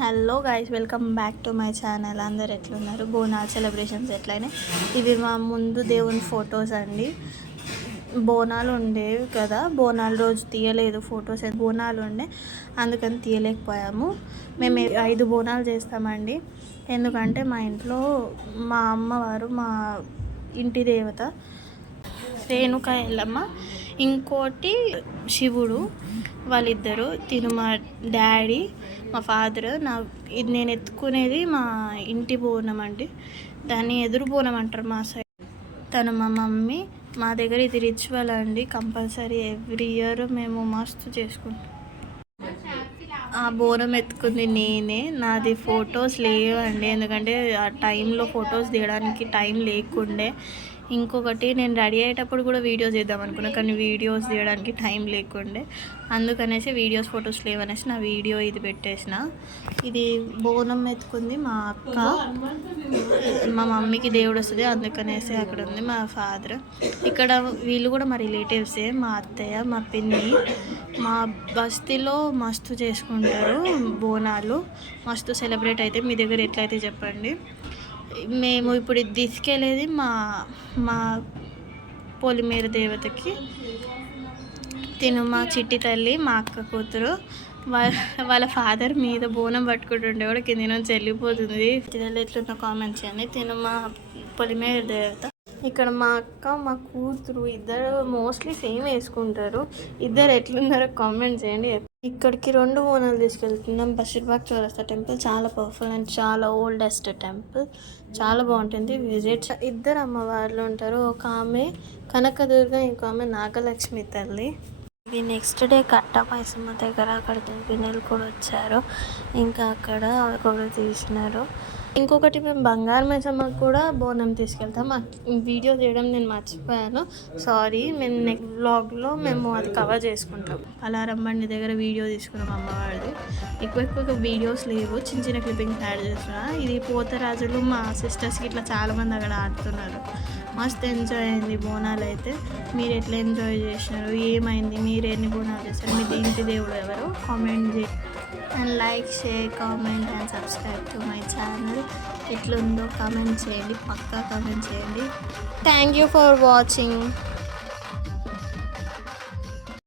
Hello guys, welcome back to my channel. అందరు ఎట్లున్నారు? Bonalu celebrations ఎట్లయినాయి? ఇవి మా ముందు దేవుని ఫొటోస్ అండి. బోనాలు ఉండేవి కదా, బోనాల రోజు తీయలేదు ఫొటోస్. బోనాలు ఉండే, అందుకని తీయలేకపోయాము. మేము 5 బోనాలు చేస్తామండి. ఎందుకంటే మా ఇంట్లో మా అమ్మవారు మా ఇంటి దేవత రేణుక ఎల్లమ్మ, ఇంకోటి శివుడు. వాళ్ళిద్దరు తిను మా డాడీ, మా ఫాదర్. ఇది నేను ఎత్తుకునేది మా ఇంటి బోనం అండి. దాన్ని ఎదురు బోనం అంటారు మా సైడ్. తను మా మమ్మీ. మా దగ్గర ఇది రిచువల్ అండి, కంపల్సరీ ఎవ్రీ ఇయర్ మేము మస్తు చేసుకుంటాం. ఆ బోనం ఎత్తుకుంది నేనే. నాది ఫొటోస్ లేవండి, ఎందుకంటే ఆ టైంలో ఫొటోస్ దిగడానికి టైం లేకుండే. ఇంకొకటి, నేను రెడీ అయ్యేటప్పుడు కూడా వీడియోస్ చేద్దాం అనుకున్నా, కానీ వీడియోస్ తీయడానికి టైం లేకుండే. అందుకనేసి వీడియోస్ ఫొటోస్ లేవనేసి నా వీడియో ఇది పెట్టేసిన. ఇది బోనం ఎత్తుకుంది మా అక్క. మా మమ్మీకి దేవుడు వస్తుంది, అందుకనేసి అక్కడ ఉంది మా ఫాదర్. ఇక్కడ వీళ్ళు కూడా మా రిలేటివ్సే, మా అత్తయ్య, మా పిన్ని. మా బస్తీలో మస్తు చేసుకుంటారు బోనాలు, మస్తు సెలబ్రేట్ అయితే. మీ దగ్గర ఎట్లయితే చెప్పండి. మేము ఇప్పుడు ఇది తీసుకెళ్ళేది మా మా పొలిమేర దేవతకి. తిను మా చిట్టి తల్లి, మా అక్క కూతురు. వాళ్ళ ఫాదర్ మీద బోనం పట్టుకుంటుండే కూడా కింద నుంచి వెళ్ళిపోతుంది. ఎట్లున్న కామెంట్స్ చేయండి. తిను మా పొలిమేర దేవత. ఇక్కడ మా అక్క, మా కూతురు ఇద్దరు మోస్ట్లీ సేమ్ వేసుకుంటారు. ఇద్దరు ఎట్లున్నారో కామెంట్ చేయండి. ఇక్కడికి 2 బోనాలు తీసుకెళ్తున్నాం. బషీర్బాగ్ చౌరస్తా టెంపుల్ చాలా పవర్ఫుల్ అండ్ చాలా ఓల్డెస్ట్ టెంపుల్. చాలా బాగుంటుంది విజిట్. ఇద్దరు అమ్మవార్లు ఉంటారు. ఒక ఆమె కనకదుర్గ, ఇంకో ఆమె నాగలక్ష్మి తల్లి. ఇది నెక్స్ట్ డే కట్ట మైసమ్మ దగ్గర అక్కడ పిన్నెలు కూడా వచ్చారు. ఇంకా అక్కడ కూడా తీసినారు. ఇంకొకటి, మేము బంగారు మైసమ్మకు కూడా బోనం తీసుకెళ్తాం. వీడియో చేయడం నేను మర్చిపోయాను, సారీ. మేము నెక్స్ట్ వ్లాగ్లో మేము అది కవర్ చేసుకుంటాం. అలారం బండి దగ్గర వీడియో తీసుకున్నాం అమ్మవారిది. ఎక్కువ వీడియోస్ లేవు, చిన్న చిన్న క్లిప్పింగ్స్ యాడ్ చేస్తున్నా. ఇది పోతరాజులు, మా సిస్టర్స్కి ఇట్లా చాలామంది అక్కడ ఆడుతున్నారు. మస్తు ఎంజాయ్ అయింది బోనాలు అయితే. మీరు ఎట్లా ఎంజాయ్ చేసినారు, ఏమైంది, మీరు ఎన్ని బోనాలు చేస్తారు, మీ ఇంటి దేవుడు ఎవరు, కామెంట్ చేయండి. And like, share, comment and subscribe to my channel. ఎట్లుందో కామెంట్ చేయండి, పక్కా కామెంట్ చేయండి. Thank you for watching.